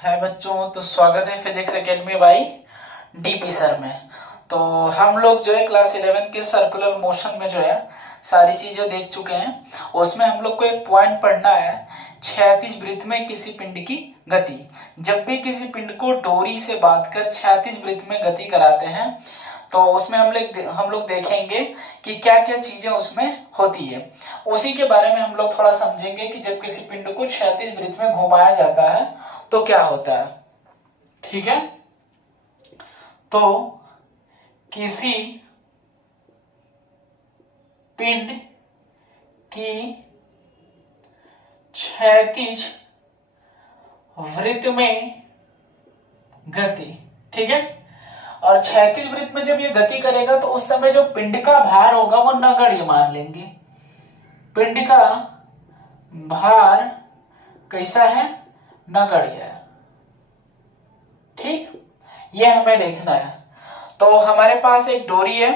है बच्चों, तो स्वागत है physics academy by DP sir में। तो हम लोग जो है क्लास 11 के सर्कुलर मोशन में जो है सारी चीजें देख चुके हैं। उसमें हम लोग को एक पॉइंट पढ़ना है, क्षैतिज वृत्त में किसी पिंड की गति। जब भी किसी पिंड को डोरी से बांधकर क्षैतिज वृत्त में गति कराते हैं तो उसमें हम लोग देखेंगे कि क्या क्या चीजें उसमें होती है। उसी के बारे में हम लोग थोड़ा समझेंगे कि जब किसी पिंड को क्षैतिज वृत्त में घुमाया जाता है तो क्या होता है। ठीक है, तो किसी पिंड की क्षैतिज वृत्त में गति, ठीक है। और क्षैतिज वृत्त में जब ये गति करेगा तो उस समय जो पिंड का भार होगा वो नगण्य मान लेंगे। पिंड का भार कैसा है? नगण्य है। ठीक, ये हमें देखना है। तो हमारे पास एक डोरी है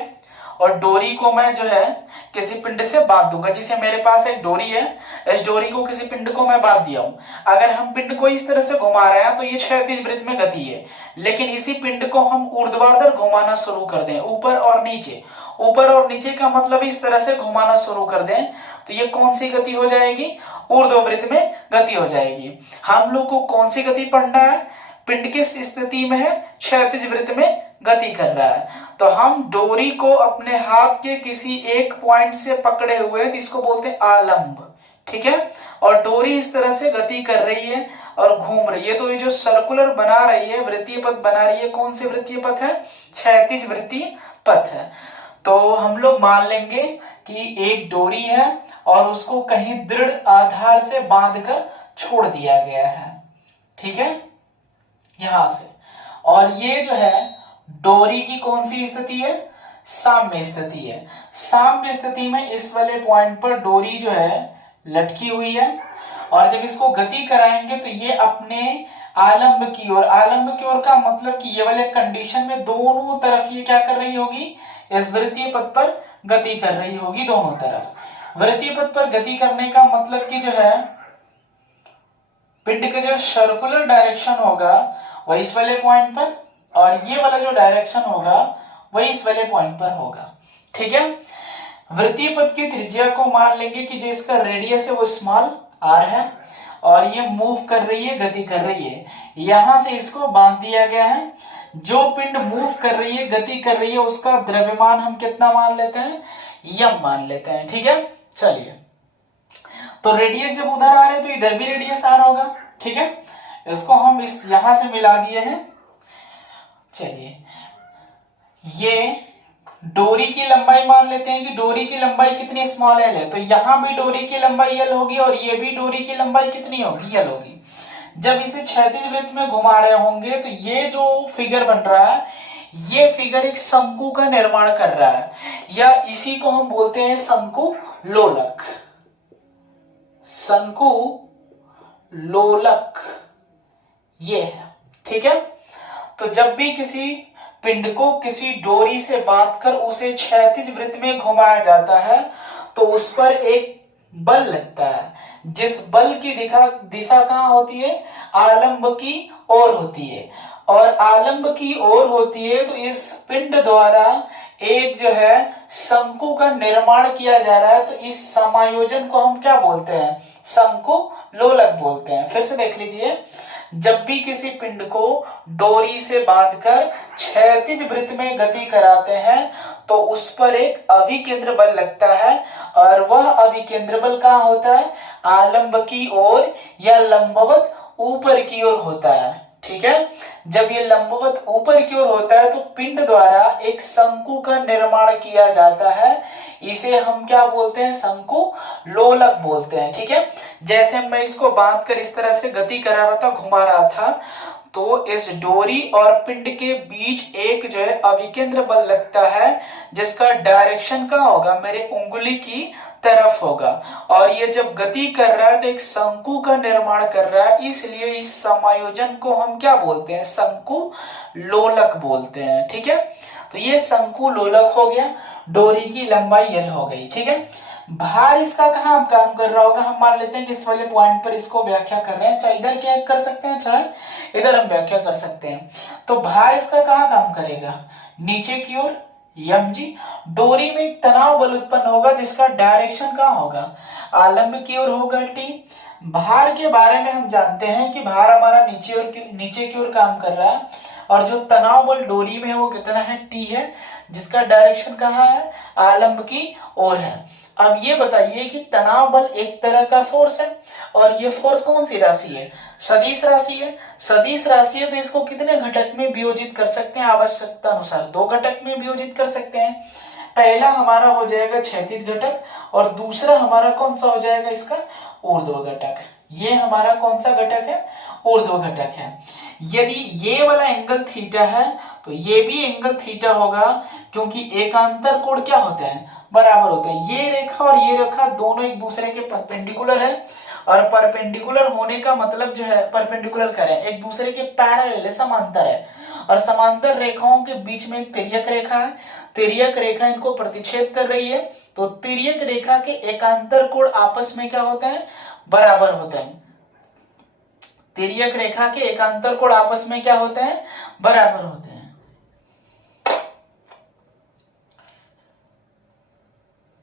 और डोरी को मैं जो है किसी पिंड से बांध दूंगा। जैसे मेरे पास एक डोरी है, इस डोरी को किसी पिंड को मैं बांध दिया हूं। अगर हम पिंड को इस तरह से घुमा रहे हैं तो ये क्षैतिज वृत्त में गति है। लेकिन इसी पिंड को हम ऊर्ध्वाधर घुमाना शुरू कर दें, ऊपर और नीचे। ऊपर और नीचे का मतलब इस तरह से घुमाना शुरू कर दें तो ये कौन सी गति हो जाएगी? ऊर्ध्ववृत्त में गति हो जाएगी। हम लोग को कौन सी गति पढ़ना है? पिंड किस स्थिति में है? क्षैतिज वृत्त में गति कर रहा है। तो हम डोरी को अपने हाथ के किसी एक पॉइंट से पकड़े हुए, तो इसको बोलते हैं आलंब। ठीक है, और डोरी इस तरह से गति कर रही है और घूम रही है। तो ये जो सर्कुलर बना रही है, वृत्तीय पथ बना रही है, कौन से वृत्तीय पथ है? क्षैतिज वृत्तीय पथ है। तो हम लोग मान लेंगे कि एक डोरी है और उसको कहीं दृढ़ आधार से बांधकर छोड़ दिया गया है। ठीक है, यहां से। और ये जो है डोरी की कौन सी स्थिति है? साम्य स्थिति है। साम्य स्थिति में इस वाले पॉइंट पर डोरी जो है लटकी हुई है और जब इसको गति कराएंगे तो ये अपने आलंब की ओर, आलंब की ओर का मतलब कि ये वाले कंडीशन में दोनों तरफ ये क्या कर रही होगी? इस वृत्तीय पथ पर गति कर रही होगी, दोनों तरफ। वृत्तीय पथ पर गति करने का मतलब कि जो है पिंड का जो सर्कुलर डायरेक्शन होगा वह इस वाले पॉइंट पर और ये वाला जो डायरेक्शन होगा वही इस वाले पॉइंट पर होगा। ठीक है, वृत्तीय पथ की त्रिज्या को मान लेंगे कि जो इसका रेडियस है वो स्मॉल आर है और ये मूव कर रही है, गति कर रही है। यहां से इसको बांध दिया गया है। जो पिंड मूव कर रही है, गति कर रही है, उसका द्रव्यमान हम कितना मान लेते हैं? यम मान लेते हैं। ठीक है, चलिए। तो रेडियस जब उधर आ रहे तो इधर भी रेडियस आर होगा। ठीक है, इसको हम इस यहां से मिला दिए हैं। चलिए, ये डोरी की लंबाई मान लेते हैं कि डोरी की लंबाई कितनी? स्मॉल एल है। तो यहां भी डोरी की लंबाई एल होगी और ये भी डोरी की लंबाई कितनी होगी? एल होगी। जब इसे क्षैतिज वृत्त में घुमा रहे होंगे तो ये जो फिगर बन रहा है, ये फिगर एक शंकु का निर्माण कर रहा है, या इसी को हम बोलते हैं शंकु लोलक। शंकु लोलक ये है। ठीक है, तो जब भी किसी पिंड को किसी डोरी से बांधकर उसे क्षैतिज वृत्त में घुमाया जाता है तो उस पर एक बल लगता है। जिस बल की दिशा कहां होती है? आलंब की ओर होती है। और आलंब की ओर होती है तो इस पिंड द्वारा एक जो है शंकु का निर्माण किया जा रहा है। तो इस समायोजन को हम क्या बोलते हैं? शंकु लोलक बोलते हैं। फिर से देख लीजिए, जब भी किसी पिंड को डोरी से बांधकर क्षैतिज वृत्त में गति कराते हैं तो उस पर एक अभिकेंद्र बल लगता है और वह अभिकेंद्र बल कहां होता है? आलंब की ओर या लंबवत ऊपर की ओर होता है। ठीक है, जब ये लंबवत ऊपर की ओर होता है तो पिंड द्वारा एक शंकु का निर्माण किया जाता है। इसे हम क्या बोलते हैं? शंकु लोलक बोलते हैं। ठीक है, जैसे मैं इसको बांधकर इस तरह से गति करा रहा था, घुमा रहा था, तो इस डोरी और पिंड के बीच एक जो है अभिकेंद्र बल लगता है जिसका डायरेक्शन कहाँ होगा? मेरे उंगली की तरफ होगा। और ये जब गति कर रहा है तो एक शंकु का निर्माण कर रहा है, इसलिए इस समायोजन को हम क्या बोलते हैं? शंकु लोलक बोलते हैं। ठीक है, तो ये शंकु लोलक हो गया। डोरी की लंबाई एल हो गई। ठीक है, भार इसका कहाँ काम कर रहा होगा, हम मान लेते हैं कि इस वाले पॉइंट पर इसको व्याख्या कर रहे हैं, चाहे इधर क्या कर सकते हैं, चाहे इधर हम व्याख्या कर सकते हैं। तो भार इसका कहाँ काम करेगा, नीचे की ओर mg। डोरी में एक तनाव बल उत्पन्न होगा जिसका डायरेक्शन कहाँ होगा, आलंब की ओर होगा t। भार के बारे में हम जानते हैं कि भार हमारा नीचे की ओर काम कर रहा है, और जो तनाव बल डोरी में है वो कितना है, t है, जिसका डायरेक्शन कहाँ है, आलंब की ओर है। अब ये बताइए कि तनाव बल एक तरह का फोर्स है, और ये फोर्स कौन सी राशि है, सदिश राशि है। सदिश राशि है तो इसको कितने घटक में वियोजित कर सकते हैं, आवश्यकता अनुसार 2 घटक में वियोजित कर सकते हैं। पहला हमारा हो जाएगा क्षैतिज घटक, और दूसरा हमारा कौन सा हो जाएगा, इसका ऊर्ध्व घटक। ये हमारा कौन सा घटक है, ऊर्ध्व घटक है। यदि ये वाला एंगल थीटा है तो ये भी एंगल थीटा होगा, क्योंकि एकांतर कोण क्या होते हैं, बराबर होते हैं। ये रेखा और ये रेखा दोनों एक दूसरे के परपेंडिकुलर है, और परपेंडिकुलर होने का मतलब जो है, परपेंडिकुलर करें एक दूसरे के पैरेलल है, समांतर है, और समांतर रेखाओं के बीच में एक तिर्यक रेखा है, तिर्यक रेखा इनको प्रतिच्छेद कर रही है। तो तिर्यक रेखा के एकांतर कोण आपस में क्या होते हैं, बराबर होते हैं। तिर्यक रेखा के एकांतर कोण आपस में क्या होते हैं, बराबर होते हैं।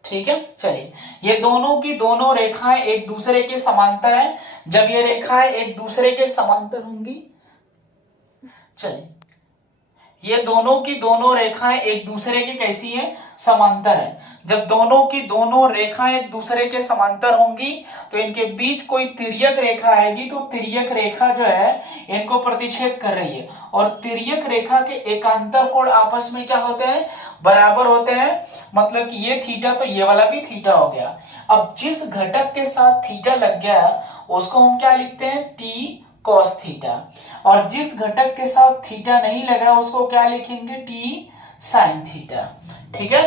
ठीक है, चलिए, ये दोनों की दोनों रेखाएं एक दूसरे के समांतर हैं। जब ये रेखाएं एक दूसरे के समांतर होंगी, चलिए, ये दोनों की दोनों रेखाएं एक दूसरे के कैसी हैं, समांतर है। जब दोनों की दोनों रेखाएं एक दूसरे के समांतर होंगी तो इनके बीच कोई तिर्यक रेखा आएगी, तो तिर्यक रेखा जो है इनको प्रतिच्छेद कर रही है, और तिर्यक रेखा के एकांतर कोण आपस में क्या होते हैं, बराबर होते हैं। मतलब कि ये थीटा तो ये वाला भी थीटा हो गया। अब जिस घटक के साथ थीटा लग गया उसको हम क्या लिखते हैं, टी कॉस थीटा, और जिस घटक के साथ थीटा नहीं लगा उसको क्या लिखेंगे, टी साइन थीटा। ठीक है,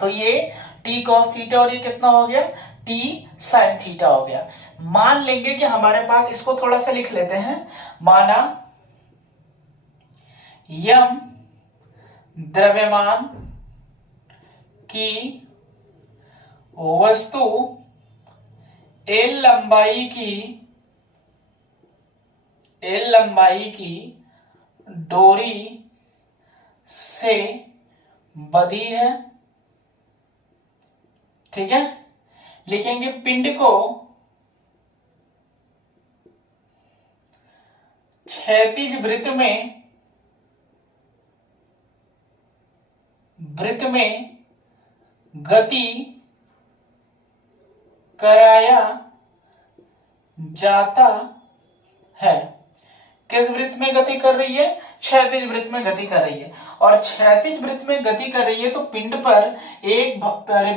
तो ये टी कॉस थीटा और ये कितना हो गया, टी साइन थीटा हो गया। मान लेंगे कि हमारे पास, इसको थोड़ा सा लिख लेते हैं, माना यम द्रव्यमान की वस्तु एल लंबाई की डोरी से बधी है। ठीक है, लिखेंगे पिंड को क्षैतिज वृत्त में गति कराया जाता है। किस वृत्त में गति कर रही है, क्षैतिज वृत्त में गति कर रही है, और क्षैतिज वृत्त में गति कर रही है तो पिंड पर एक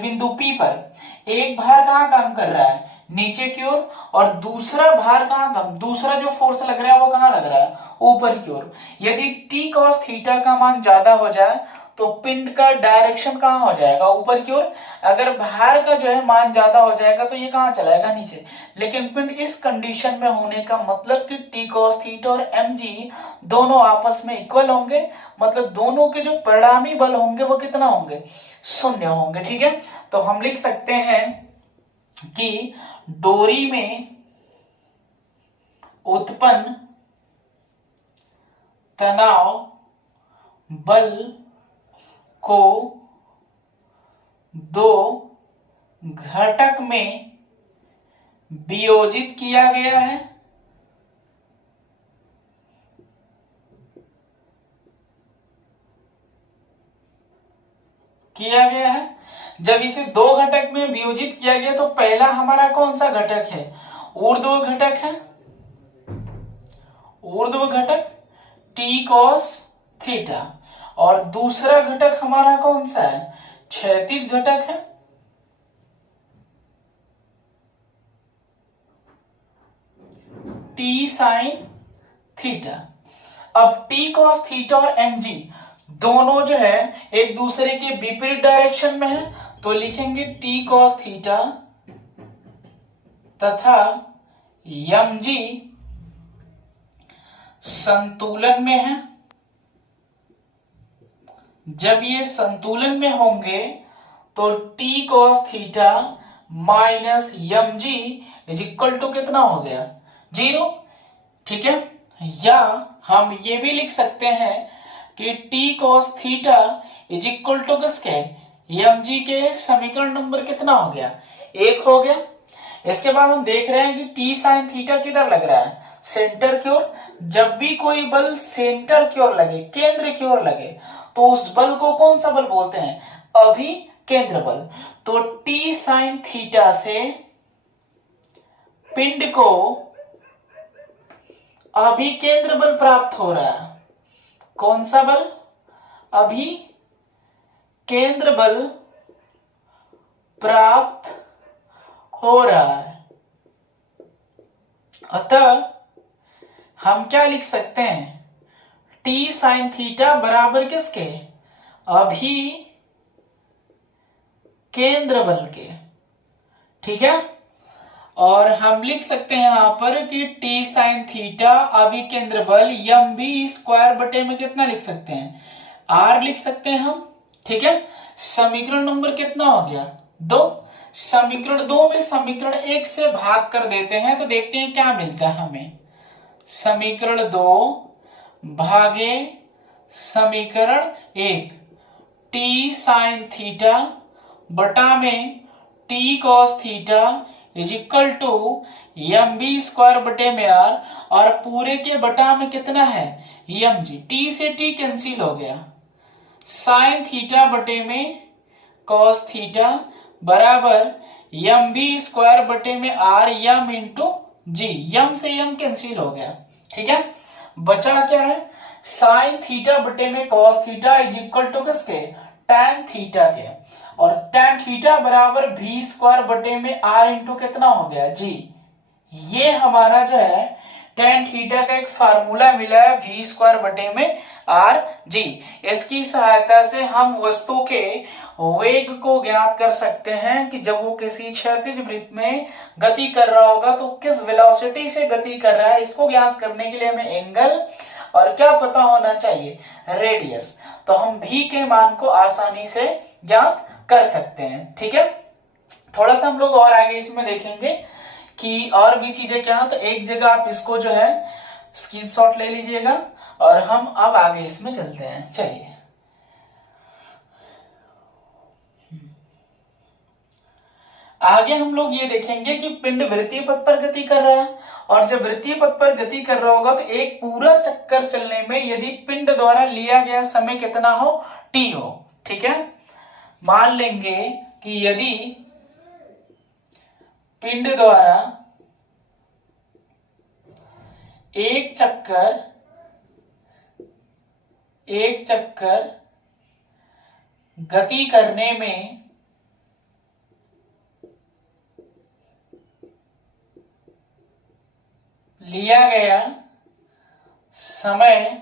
बिंदु P पर एक भार कहाँ काम कर रहा है, नीचे की ओर, और दूसरा भार कहाँ काम, दूसरा जो फोर्स लग रहा है वो कहाँ लग रहा है, ऊपर की ओर। यदि t cos थीटा का मान ज्यादा हो जाए तो पिंड का डायरेक्शन कहाँ हो जाएगा, ऊपर की ओर। अगर भार का जो है मान ज्यादा हो जाएगा तो ये कहाँ चलाएगा, नीचे। लेकिन पिंड इस कंडीशन में होने का मतलब कि टी कॉस थीटा और mg दोनों आपस में इक्वल होंगे, मतलब दोनों के जो परिणामी बल होंगे वो कितना होंगे, 0 होंगे। ठीक है, तो हम लिख सकते हैं कि डोरी में उत्पन्न तनाव बल को 2 घटक में वियोजित किया गया है। जब इसे 2 घटक में वियोजित किया गया तो पहला हमारा कौन सा घटक है, ऊर्ध्व घटक है, ऊर्ध्व घटक टी कॉस थीटा, और दूसरा घटक हमारा कौन सा है, क्षैतिज घटक है, टी साइन थीटा। अब टी कॉस थीटा और mg दोनों जो है एक दूसरे के विपरीत डायरेक्शन में है, तो लिखेंगे टी कॉस थीटा तथा mg संतुलन में है। जब ये संतुलन में होंगे तो T cos theta minus m g is equal to कितना हो गया 0। ठीक है, या हम ये भी लिख सकते हैं कि T cos theta is equal to किसके एम जी के समीकरण नंबर कितना हो गया 1 हो गया। इसके बाद हम देख रहे हैं कि टी साइन थीटा किधर लग रहा है सेंटर की ओर। जब भी कोई बल सेंटर की ओर लगे, केंद्र की ओर लगे, तो उस बल को कौन सा बल बोलते हैं अभिकेंद्र बल। तो टी साइन थीटा से पिंड को अभिकेंद्र बल प्राप्त हो रहा है। कौन सा बल अभिकेंद्र बल प्राप्त हो रहा है। अतः हम क्या लिख सकते हैं टी साइन थीटा बराबर किसके अभिकेंद्र बल के। ठीक है, और हम लिख सकते हैं यहां पर कि टी साइन थीटा अभिकेंद्र बल एम बी स्क्वायर बटे में कितना लिख सकते हैं आर लिख सकते हैं हम। ठीक है, समीकरण नंबर कितना हो गया 2। समीकरण 2 में समीकरण 1 से भाग कर देते हैं तो देखते हैं क्या मिलता है हमें। समीकरण 2 भागे समीकरण 1, टी साइन थीटा बटा में T cos theta is equal to m b square बटे में आर, और पूरे के बटा में कितना है एम जी। टी से टी कैंसिल हो गया, साइन थीटा बटे में कॉस थीटा बराबर एम बी स्क्वायर बटे में आर एम इंटू जी। यम से यम कैंसिल हो गया। ठीक है, बचा क्या है साइन थीटा बटे में cos theta is equal to किसके tan थीटा के, और tan थीटा बराबर v स्क्वायर बटे में r इंटू कितना हो गया जी। ये हमारा जो है tan थीटा का एक फार्मूला मिला है v स्क्वायर बटे में r जी। इसकी सहायता से हम वस्तु के वेग को ज्ञात कर सकते हैं कि जब वो किसी क्षैतिज वृत्त में गति कर रहा होगा तो किस वेलोसिटी से गति कर रहा है। इसको ज्ञात करने के लिए हमें एंगल और क्या पता होना चाहिए रेडियस। तो हम v के मान को आसानी से ज्ञात कर सकते हैं। ठीक है, थोड़ा सा हम लोग और आगे इसमें देखेंगे कि और भी चीजें क्या है। तो एक जगह आप इसको जो है स्क्रीनशॉट ले लीजिएगा और हम अब आगे इसमें चलते हैं। चलिए, आगे हम लोग ये देखेंगे कि पिंड वृत्तीय पथ पर गति कर रहा है, और जब वृत्तीय पथ पर गति कर रहा होगा तो एक पूरा चक्कर चलने में यदि पिंड द्वारा लिया गया समय कितना हो t हो। ठीक है, मान लेंगे कि यदि पिंड द्वारा एक चक्कर गति करने में लिया गया समय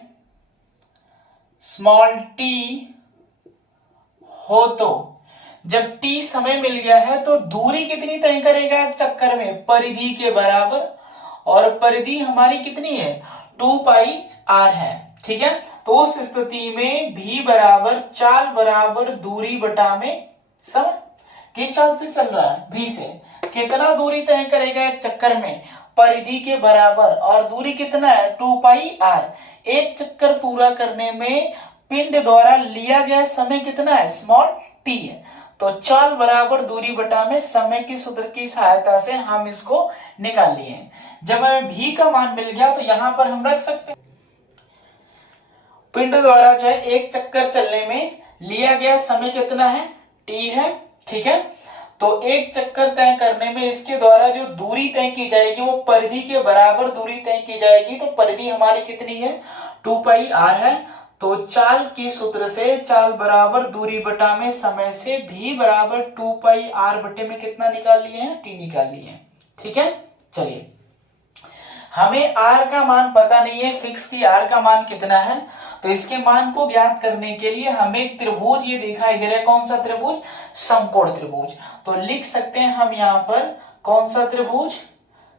स्मॉल t हो, तो जब t समय मिल गया है तो दूरी कितनी तय करेगा एक चक्कर में परिधि के बराबर, और परिधि हमारी कितनी है 2 पाई r है। ठीक है, तो उस स्थिति में v बराबर चाल बराबर दूरी बटा में समय। किस चाल से चल रहा है v से, कितना दूरी तय करेगा एक चक्कर में परिधि के बराबर, और दूरी कितना है 2 पाई r। एक चक्कर पूरा करने में पिंड द्वारा लिया गया समय कितना है स्मॉल t है। तो चाल बराबर दूरी बटा में समय की सूत्र की सहायता से हम इसको निकाल लिए हैं। जब हमें v का मान मिल गया तो यहां पर हम रख सकते हैं पिंड द्वारा जो है एक चक्कर चलने में लिया गया समय कितना है t है। ठीक है, तो एक चक्कर तय करने में इसके द्वारा जो दूरी तय की जाएगी वो परिधि के बराबर दूरी तय की जाएगी। तो परिधि हमारी कितनी है 2 पाई r है। तो चाल की सूत्र से चाल बराबर दूरी बटा में समय से v बराबर 2 पाई r बटे में कितना निकाल लिए हैं t निकाल लिए हैं। ठीक है, चलिए, हमें r का मान पता नहीं है फिक्स की r का मान कितना है, तो इसके मान को ज्ञात करने के लिए हमें एक त्रिभुज ये दिखाई दे रहा है। कौन सा त्रिभुज समकोण त्रिभुज। तो लिख सकते हैं हम यहाँ पर कौन सा त्रिभुज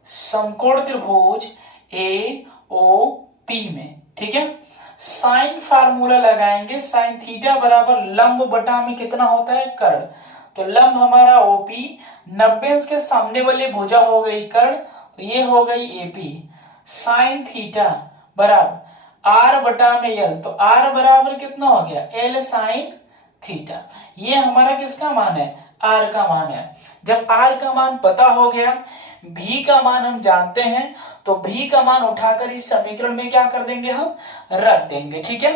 समकोण त्रिभुज AOP में। ठीक है, साइन फार्मूला लगाएंगे, साइन थीटा बराबर लंब बटा में कितना होता है कर्ण। तो लंब हमारा ओपी, 90 अंश के सामने वाली भुजा हो गई कर्ण, तो ये हो गई एपी। साइन थीटा बराबर आर बटा में एल, तो आर बराबर कितना हो गया, एल साइन थीटा। ये हमारा किसका मान है, आर का मान है। जब आर का मान पता हो गया, भी का मान हम जानते हैं, तो भी का मान उठाकर इस समीकरण में क्या कर देंगे, हम रख देंगे। ठीक है,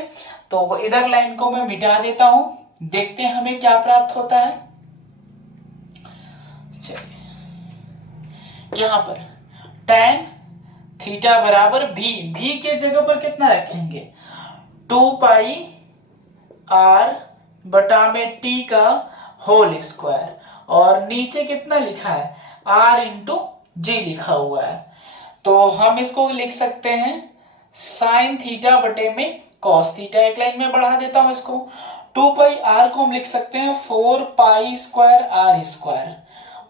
तो इधर लाइन को मैं मिटा देता हूं, देखते हैं हमें क्या प्राप्त होता है। यहां पर tan थीटा बराबर भी के जगह पर कितना रखेंगे, 2 पाई आर बटा में टी का होल स्क्वायर, और नीचे कितना लिखा है, आर इंटू जी लिखा हुआ है। तो हम इसको लिख सकते हैं साइन थीटा बटे में कॉस थीटा। एक लाइन में बढ़ा देता हूं इसको, 2 पाई आर को हम लिख सकते हैं 4 पाई स्क्वायर आर स्क्वायर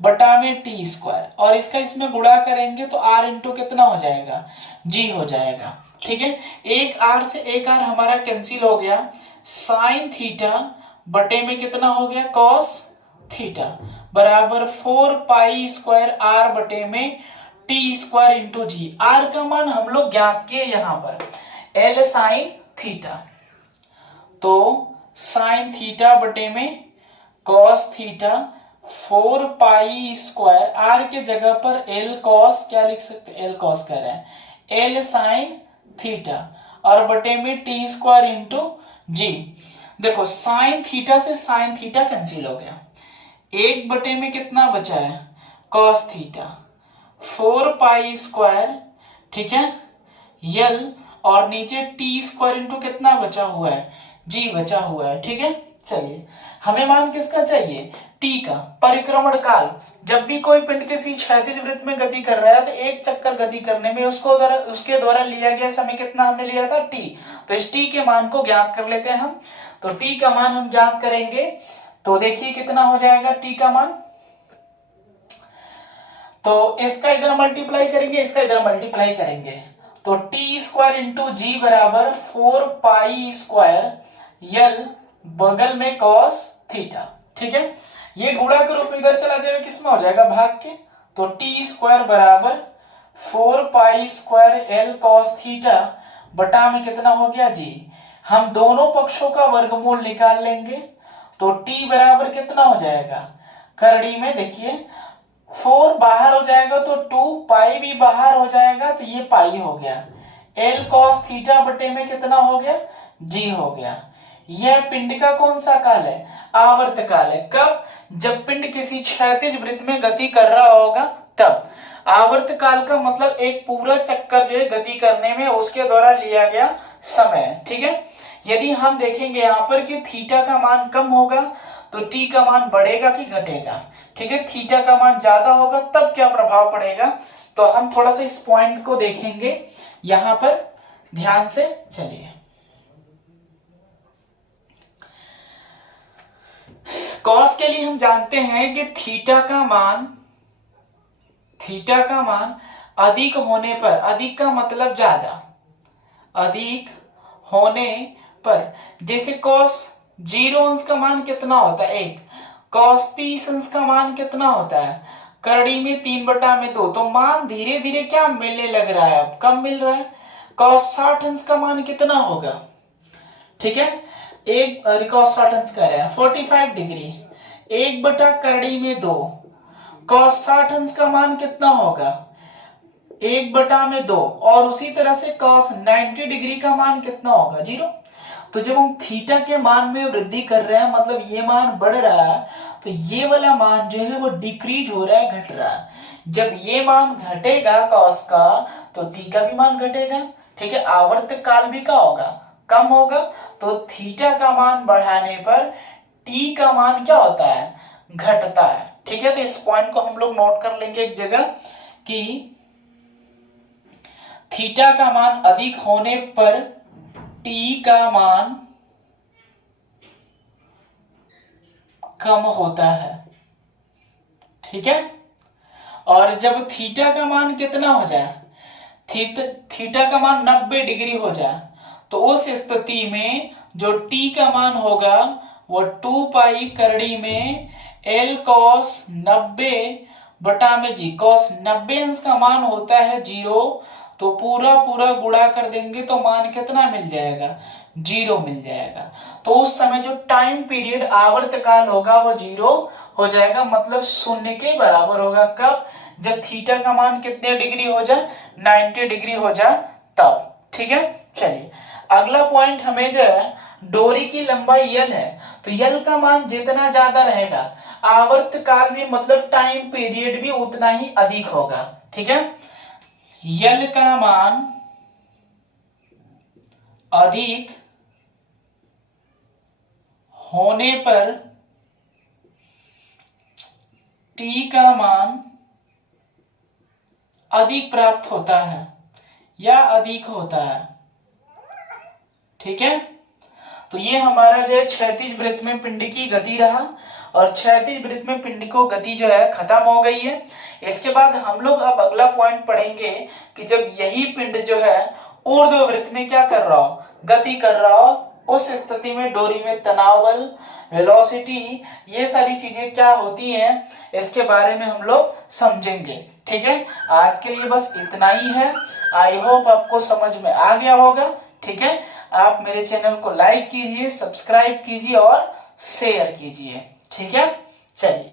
बटा में टी स्क्वायर, और इसका इसमें गुणा करेंगे तो आर इंटू कितना हो जाएगा, जी हो जाएगा। ठीक है, एक आर से एक आर हमारा कैंसिल हो गया, साइन थीटा बटे में कितना हो गया, कॉस थीटा बराबर 4 पाई स्क्वायर आर बटे में T square into g. R का मान हम लोग ज्ञात किए यहां पर एल साइन थीटा, तो साइन थीटा बटे में cos theta 4 pi square, r के जगह पर एल कॉस क्या लिख सकते, एल कॉस कह रहे हैं, एल साइन थीटा और बटे में टी स्क्वायर इंटू जी। देखो साइन थीटा से साइन थीटा कैंसिल हो गया, एक बटे में कितना बचा है, कॉस थीटा 4 पाई स्क्वायर, ठीक है, यल, और नीचे टी स्क्वायर इंटू कितना बचा हुआ है, जी बचा हुआ है। ठीक है, चलिए हमें मान किसका चाहिए, टी का। परिक्रमण काल, जब भी कोई पिंड किसी क्षैतिज वृत्त में गति कर रहा है तो एक चक्कर गति करने में उसके द्वारा लिया गया समय कितना हमने लिया था, टी। तो इस टी के मान को ज्ञात कर लेते हैं हम। तो टी का मान हम ज्ञात करेंगे, तो देखिए कितना हो जाएगा टी का मान, तो इसका इधर मल्टीप्लाई करेंगे, इसका इधर मल्टीप्लाई करेंगे, तो टी स्क्वायर इंटू जी बराबर 4 पाई स्क्वायर यल बगल में कॉस थीटा। ठीक है, ये गुणा के रूप में इधर चला जाएगा, किसमें हो जाएगा, भाग के, तो टी स्क्वायर बराबर 4 pi square L cos theta बटा में कितना हो गया, जी। हम दोनों पक्षों का वर्गमूल निकाल लेंगे, तो टी बराबर कितना हो जाएगा, करड़ी में देखिए 4 बाहर हो जाएगा तो 2 पाई भी बाहर हो जाएगा, तो ये पाई हो गया, एल कॉस थीटा बटे में कितना हो गया, जी हो गया। यह पिंड का कौन सा काल है, आवर्त काल है। कब, जब पिंड किसी क्षैतिज वृत्त में गति कर रहा होगा तब। आवर्त काल का मतलब एक पूरा चक्कर जो है गति करने में उसके द्वारा लिया गया समय। ठीक है, यदि हम देखेंगे यहाँ पर कि थीटा का मान कम होगा तो टी का मान बढ़ेगा कि घटेगा। ठीक है, थीटा का मान ज्यादा होगा तब क्या प्रभाव पड़ेगा, तो हम थोड़ा सा इस पॉइंट को देखेंगे यहां पर ध्यान से। चलिए, कॉस के लिए हम जानते हैं कि थीटा का मान अधिक होने पर, अधिक का मतलब ज्यादा, अधिक होने पर, जैसे कॉस 0 अंश का मान कितना होता है, 1, कॉस 30 अंश का मान कितना होता है, करड़ी में 3/2, तो मान धीरे धीरे क्या मिलने लग रहा है, अब कम मिल रहा है। कॉस 60 अंश का मान कितना होगा, ठीक है, एक कॉस 60 अंश का है 45 डिग्री, 1 करड़ी में 2, कॉस 60 अंश का मान कितना होगा, 1/2, और उसी तरह से कॉस 90 डिग्री का मान कितना होगा, 0। तो जब हम थीटा के मान में वृद्धि कर रहे हैं, मतलब ये मान बढ़ रहा है, तो ये वाला मान जो है वो डिक्रीज हो रहा है, घट रहा है। जब ये मान घटेगा कॉस का, तो टी का भी मान घटेगा। ठीक है, आवर्त काल भी क्या होगा, कम होगा। तो थीटा का मान बढ़ाने पर टी का मान क्या होता है, घटता है। ठीक है, तो इस पॉइंट को हम लोग नोट कर लेंगे एक जगह कि थीटा का मान अधिक होने पर टी का मान कम होता है। ठीक है, और जब थीटा का मान कितना हो जाए, थीटा का मान 90 डिग्री हो जाए, तो उस स्थिति में जो टी का मान होगा वो 2 पाई करड़ी में L cos 90 बटा में जी। cos 90 अंश का मान होता है 0, तो पूरा पूरा गुणा कर देंगे तो मान कितना मिल जाएगा, 0 मिल जाएगा। तो उस समय जो टाइम पीरियड आवर्तकाल होगा वो 0 हो जाएगा, मतलब शून्य के बराबर होगा। कब? जब थीटा का मान कितने डिग्री हो जाए, 90 डिग्री हो जाए तब। ठीक है, चलिए अगला पॉइंट हमें जो है, डोरी की लंबाई L है, तो L का मान जितना ज्यादा रहेगा आवर्तकाल भी मतलब टाइम पीरियड भी उतना ही अधिक होगा। ठीक है, L का मान अधिक होने पर T का मान अधिक प्राप्त होता है या अधिक होता है। ठीक है, तो ये हमारा जो है क्षैतिज वृत्त में पिंड की गति रहा, और क्षैतिज वृत्त में पिंड को गति जो है खत्म हो गई है। इसके बाद हम लोग अब अगला पॉइंट पढ़ेंगे कि जब यही पिंड जो है ऊर्ध्व वृत्त में क्या कर रहा हो, गति कर रहा हो, उस स्थिति में डोरी में तनाव बल, वेलोसिटी, ये सारी चीजें क्या होती हैं, इसके बारे में हम लोग समझेंगे। ठीक है, आज के लिए बस इतना ही है। आई होप आपको समझ में आ गया होगा। ठीक है, आप मेरे चैनल को लाइक कीजिए, सब्सक्राइब कीजिए और शेयर कीजिए। ठीक है, चलिए।